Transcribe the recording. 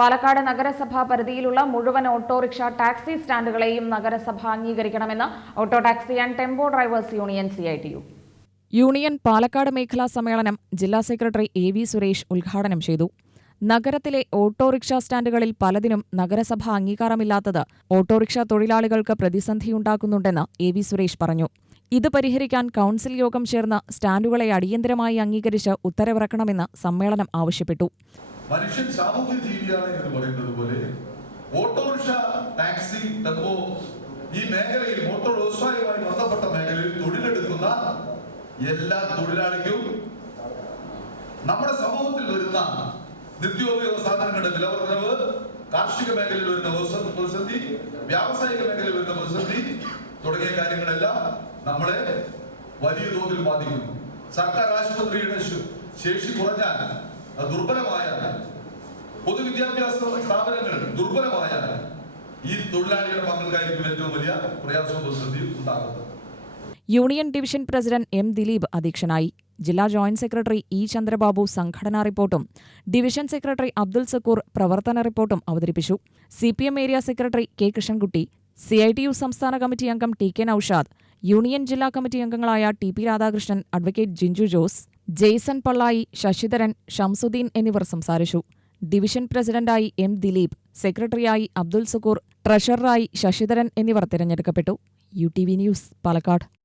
പാലക്കാട് നഗരസഭാ പരിധിയിലുള്ള മുഴുവൻ ഓട്ടോറിക്ഷ ടാക്സി സ്റ്റാൻഡുകളെയും നഗരസഭ അംഗീകരിക്കണമെന്ന് auto taxi and tempo drivers union C I T U. Union Palakkad മേഖലാ സമ്മേളനം ജില്ലാ സെക്രട്ടറി എ വി സുരേഷ് ഉദ്ഘാടനം ചെയ്തു. നഗരത്തിലെ ഓട്ടോറിക്ഷ സ്റ്റാൻഡുകളിൽ പലതിനും നഗരസഭ അംഗീകാരമില്ലാത്തത് ഓട്ടോറിക്ഷ തൊഴിലാളികൾക്ക് പ്രതിസന്ധിയുണ്ടാക്കുന്നുണ്ടെന്ന് എ വി സുരേഷ് പറഞ്ഞു. ഇത് പരിഹരിക്കാൻ കൗൺസിൽ യോഗം ചേർന്ന് സ്റ്റാൻഡുകളെ അടിയന്തരമായി അംഗീകരിച്ച് ഉത്തരവിറക്കണമെന്ന് സമ്മേളനം ആവശ്യപ്പെട്ടു. മനുഷ്യൻ സാമൂഹ്യ ജീവിയാണ് എന്ന് പറയുന്നത് പോലെ ഓട്ടോറിക്ഷ ടാക്സി ടെമ്പോ ഈ മേഖലയിൽ മോട്ടോർ വ്യവസായവുമായി ബന്ധപ്പെട്ട മേഖലയിൽ തൊഴിലെടുക്കുന്ന എല്ലാ തൊഴിലാളിക്കും നമ്മുടെ സമൂഹത്തിൽ വരുന്ന നിത്യോപയോഗ സാധനങ്ങളുടെ വിലവർദ്ധനവ് കാർഷിക മേഖലയിൽ വരുന്ന പ്രതിസന്ധി വ്യാവസായിക മേഖലയിൽ വരുന്ന പ്രതിസന്ധി തുടങ്ങിയ കാര്യങ്ങളെല്ലാം നമ്മളെ വലിയ തോതിൽ ബാധിക്കുന്നു. സർക്കാർ ആശുപത്രിയുടെ ശേഷി കുറഞ്ഞാൽ അത് പൊതുവിദ്യാഭ്യാസ സ്ഥാപനങ്ങൾ ദുർബലമായാൽ ഈ തൊഴിലാളികളുടെ മക്കൾക്കായിരിക്കും ഏറ്റവും വലിയ പ്രയാസവും പ്രതിസന്ധിയും ഉണ്ടാകുന്നത്. Union division president M Dileep അധ്യക്ഷനായി ജില്ലാ ജോയിന്റ് സെക്രട്ടറി ഇ ചന്ദ്രബാബു സംഘടനാ റിപ്പോർട്ടും ഡിവിഷൻ സെക്രട്ടറി അബ്ദുൽ സക്കൂർ പ്രവർത്തന റിപ്പോർട്ടും അവതരിപ്പിച്ചു. C P M area secretary K Krishnankutty C I T U സംസ്ഥാന കമ്മിറ്റി അംഗം ടി കെ നൌഷാദ് യൂണിയൻ ജില്ലാ കമ്മിറ്റി അംഗങ്ങളായ T P Radhakrishnan advocate Jinju Jose Jaison Pallayi Sasidharan Shamsuddin എന്നിവർ സംസാരിച്ചു. ഡിവിഷൻ പ്രസിഡന്റായി എം ദിലീപ് സെക്രട്ടറിയായി അബ്ദുൽ സക്കൂർ ട്രഷററായി ശശിധരൻ എന്നിവർ തിരഞ്ഞെടുക്കപ്പെട്ടു. U T V news Palakkad.